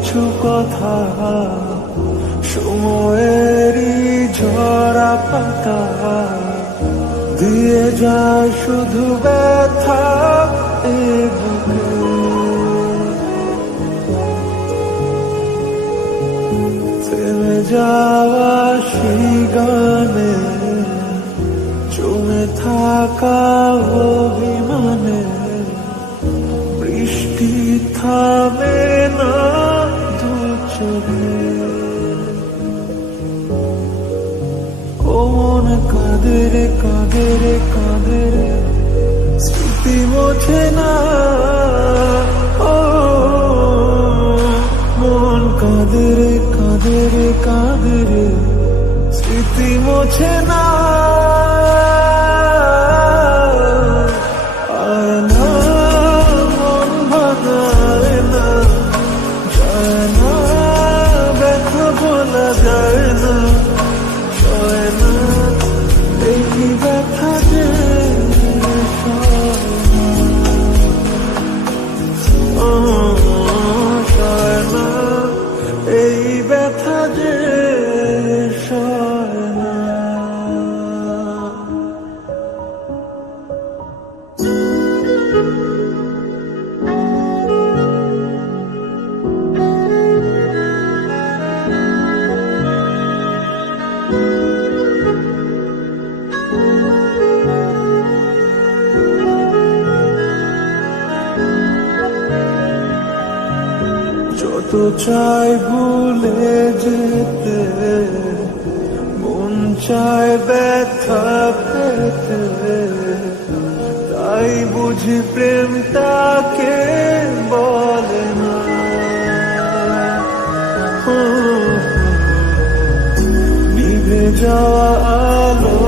কিছু কথা। সময়েরই ঝরা পাতা। দিয়ে যায় শুধু ব্যথা থেমে যাওয়া সেই গানে জমে থাকা অভিমানে, বৃষ্টি থামে মন রে, কাঁদে রে কাঁদে রে। স্মৃতি মোছে না। ও, মন কাঁদে রে কাঁদে রে কাঁদে রে। স্মৃতি মোছে না। যত চাই ভুলে যেতে, মন চায় ব্যথা পেতে। তাই বুঝি প্রেম তাকে বলে না। নিভে যাওয়া আলো